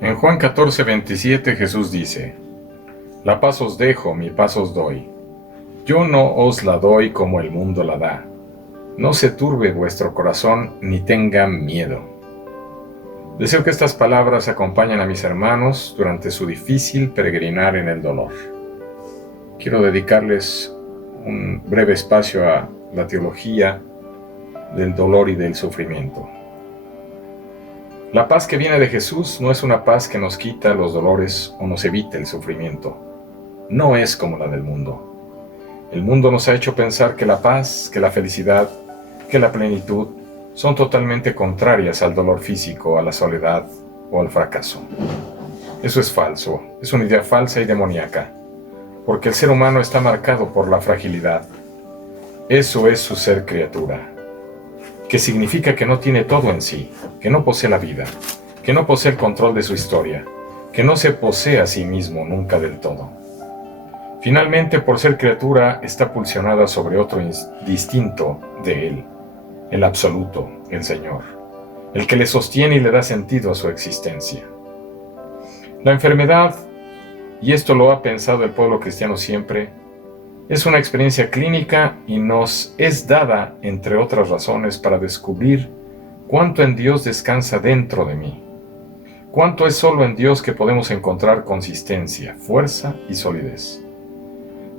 En Juan 14:27 Jesús dice: La paz os dejo, mi paz os doy. Yo no os la doy como el mundo la da. No se turbe vuestro corazón ni tenga miedo. Deseo que estas palabras acompañen a mis hermanos durante su difícil peregrinar en el dolor. Quiero dedicarles un breve espacio a la teología del dolor y del sufrimiento. La paz que viene de Jesús no es una paz que nos quita los dolores o nos evita el sufrimiento. No es como la del mundo. El mundo nos ha hecho pensar que la paz, que la felicidad, que la plenitud son totalmente contrarias al dolor físico, a la soledad o al fracaso. Eso es falso, es una idea falsa y demoníaca, porque el ser humano está marcado por la fragilidad. Eso es su ser criatura, que significa que no tiene todo en sí, que no posee la vida, que no posee el control de su historia, que no se posee a sí mismo nunca del todo. Finalmente, por ser criatura, está pulsionada sobre otro distinto de él, el absoluto, el Señor, el que le sostiene y le da sentido a su existencia. La enfermedad, y esto lo ha pensado el pueblo cristiano siempre, es una experiencia clínica y nos es dada, entre otras razones, para descubrir cuánto en Dios descansa dentro de mí, cuánto es solo en Dios que podemos encontrar consistencia, fuerza y solidez.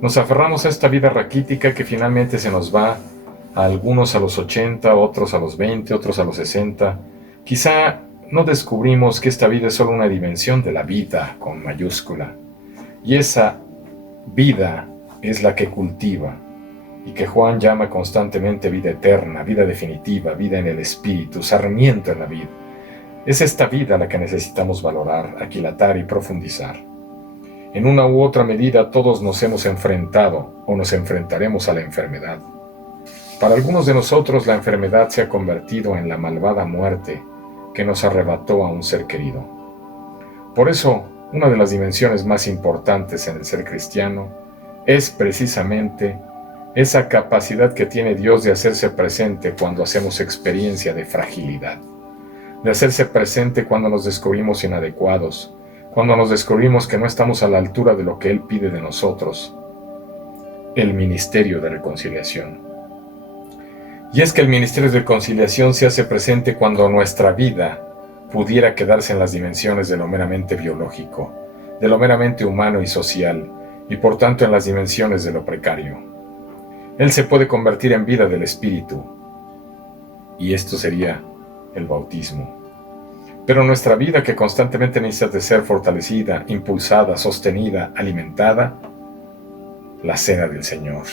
Nos aferramos a esta vida raquítica que finalmente se nos va, a algunos a los 80, otros a los 20, otros a los 60. Quizá no descubrimos que esta vida es solo una dimensión de la vida con mayúscula, y esa vida es la que cultiva, y que Juan llama constantemente vida eterna, vida definitiva, vida en el espíritu, sarmiento en la vida. Es esta vida la que necesitamos valorar, aquilatar y profundizar. En una u otra medida todos nos hemos enfrentado o nos enfrentaremos a la enfermedad. Para algunos de nosotros la enfermedad se ha convertido en la malvada muerte que nos arrebató a un ser querido. Por eso, una de las dimensiones más importantes en el ser cristiano es precisamente esa capacidad que tiene Dios de hacerse presente cuando hacemos experiencia de fragilidad, de hacerse presente cuando nos descubrimos inadecuados, cuando nos descubrimos que no estamos a la altura de lo que Él pide de nosotros, el ministerio de reconciliación. Y es que el ministerio de reconciliación se hace presente cuando nuestra vida pudiera quedarse en las dimensiones de lo meramente biológico, de lo meramente humano y social, y por tanto en las dimensiones de lo precario. Él se puede convertir en vida del Espíritu, y esto sería el bautismo. Pero nuestra vida, que constantemente necesita de ser fortalecida, impulsada, sostenida, alimentada, la cena del Señor.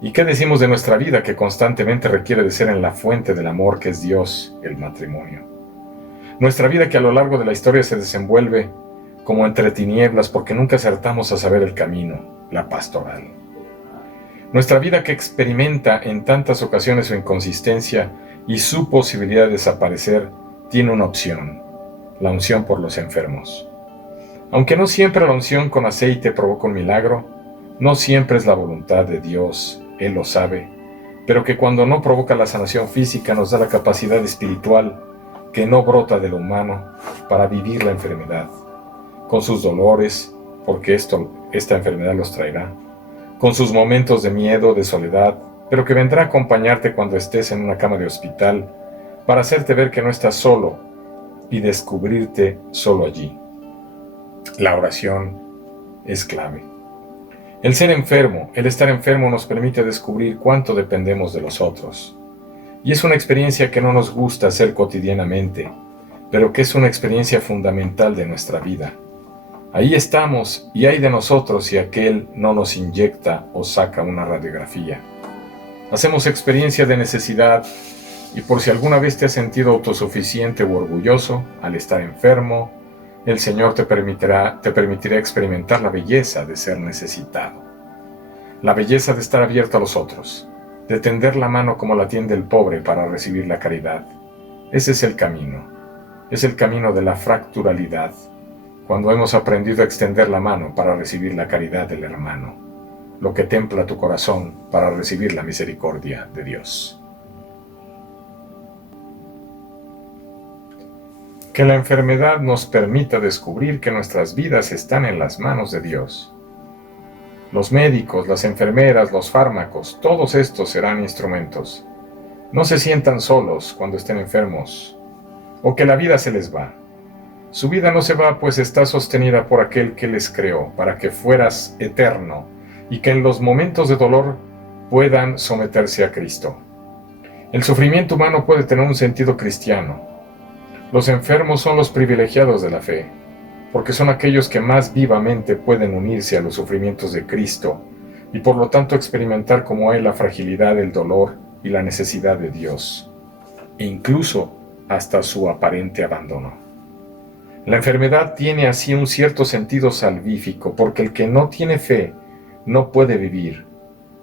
¿Y qué decimos de nuestra vida, que constantemente requiere de ser en la fuente del amor que es Dios, el matrimonio? Nuestra vida, que a lo largo de la historia se desenvuelve como entre tinieblas porque nunca acertamos a saber el camino, la pastoral. Nuestra vida, que experimenta en tantas ocasiones su inconsistencia y su posibilidad de desaparecer, tiene una opción, la unción por los enfermos. Aunque no siempre la unción con aceite provoca un milagro, no siempre es la voluntad de Dios, Él lo sabe, pero que cuando no provoca la sanación física nos da la capacidad espiritual que no brota de lo humano para vivir la enfermedad, con sus dolores, porque esta enfermedad los traerá, con sus momentos de miedo, de soledad, pero que vendrá a acompañarte cuando estés en una cama de hospital, para hacerte ver que no estás solo y descubrirte solo allí. La oración es clave. El ser enfermo, el estar enfermo nos permite descubrir cuánto dependemos de los otros. Y es una experiencia que no nos gusta hacer cotidianamente, pero que es una experiencia fundamental de nuestra vida. Ahí estamos y hay de nosotros si aquel no nos inyecta o saca una radiografía. Hacemos experiencia de necesidad. Y por si alguna vez te has sentido autosuficiente u orgulloso al estar enfermo, el Señor te permitirá experimentar la belleza de ser necesitado. La belleza de estar abierto a los otros, de tender la mano como la tiende el pobre para recibir la caridad. Ese es el camino de la fracturalidad, cuando hemos aprendido a extender la mano para recibir la caridad del hermano, lo que templa tu corazón para recibir la misericordia de Dios. Que la enfermedad nos permita descubrir que nuestras vidas están en las manos de Dios. Los médicos, las enfermeras, los fármacos, todos estos serán instrumentos. No se sientan solos cuando estén enfermos, o que la vida se les va. Su vida no se va, pues está sostenida por aquel que les creó, para que fueras eterno, y que en los momentos de dolor puedan someterse a Cristo. El sufrimiento humano puede tener un sentido cristiano. Los enfermos son los privilegiados de la fe, porque son aquellos que más vivamente pueden unirse a los sufrimientos de Cristo, y por lo tanto experimentar como Él la fragilidad, el dolor y la necesidad de Dios, e incluso hasta su aparente abandono. La enfermedad tiene así un cierto sentido salvífico, porque el que no tiene fe no puede vivir.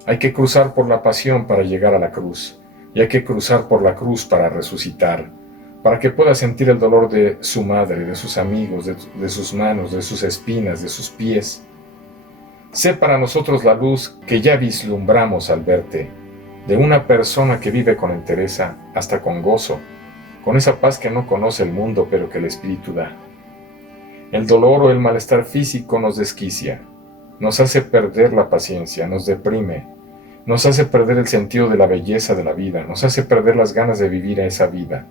Hay que cruzar por la pasión para llegar a la cruz, y hay que cruzar por la cruz para resucitar, para que pueda sentir el dolor de su madre, de sus amigos, de sus manos, de sus espinas, de sus pies. Sé para nosotros la luz que ya vislumbramos al verte, de una persona que vive con entereza, hasta con gozo, con esa paz que no conoce el mundo, pero que el Espíritu da. El dolor o el malestar físico nos desquicia, nos hace perder la paciencia, nos deprime, nos hace perder el sentido de la belleza de la vida, nos hace perder las ganas de vivir a esa vida,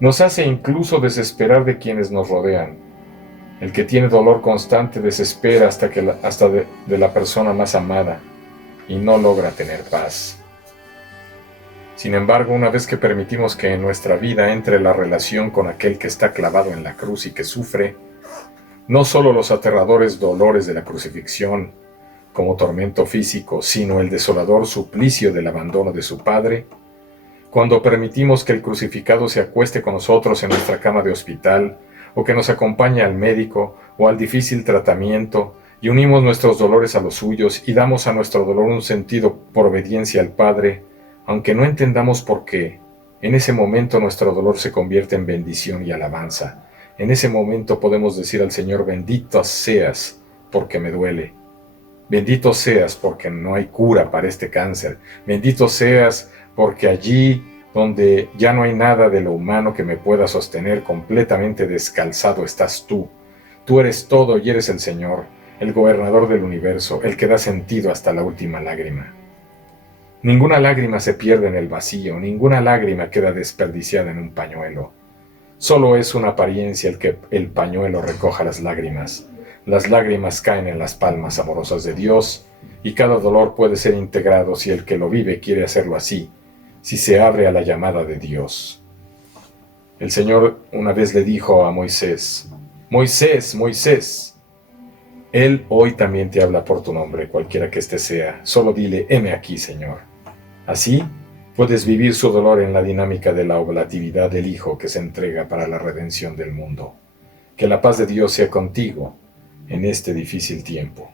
nos hace incluso desesperar de quienes nos rodean. El que tiene dolor constante desespera hasta de la persona más amada y no logra tener paz. Sin embargo, una vez que permitimos que en nuestra vida entre la relación con aquel que está clavado en la cruz y que sufre, no solo los aterradores dolores de la crucifixión, como tormento físico, sino el desolador suplicio del abandono de su Padre, cuando permitimos que el crucificado se acueste con nosotros en nuestra cama de hospital, o que nos acompañe al médico o al difícil tratamiento, y unimos nuestros dolores a los suyos y damos a nuestro dolor un sentido por obediencia al Padre, aunque no entendamos por qué, en ese momento nuestro dolor se convierte en bendición y alabanza. En ese momento podemos decir al Señor: bendito seas porque me duele. Bendito seas porque no hay cura para este cáncer. Bendito seas porque allí donde ya no hay nada de lo humano que me pueda sostener completamente descalzado estás tú. Tú eres todo y eres el Señor, el gobernador del universo, el que da sentido hasta la última lágrima. Ninguna lágrima se pierde en el vacío, ninguna lágrima queda desperdiciada en un pañuelo. Solo es una apariencia el que el pañuelo recoja las lágrimas. Las lágrimas caen en las palmas amorosas de Dios, y cada dolor puede ser integrado si el que lo vive quiere hacerlo así, si se abre a la llamada de Dios. El Señor una vez le dijo a Moisés: Moisés, Moisés. Él hoy también te habla por tu nombre, cualquiera que éste sea. Solo dile: heme aquí, Señor. Así puedes vivir su dolor en la dinámica de la oblatividad del Hijo que se entrega para la redención del mundo. Que la paz de Dios sea contigo en este difícil tiempo.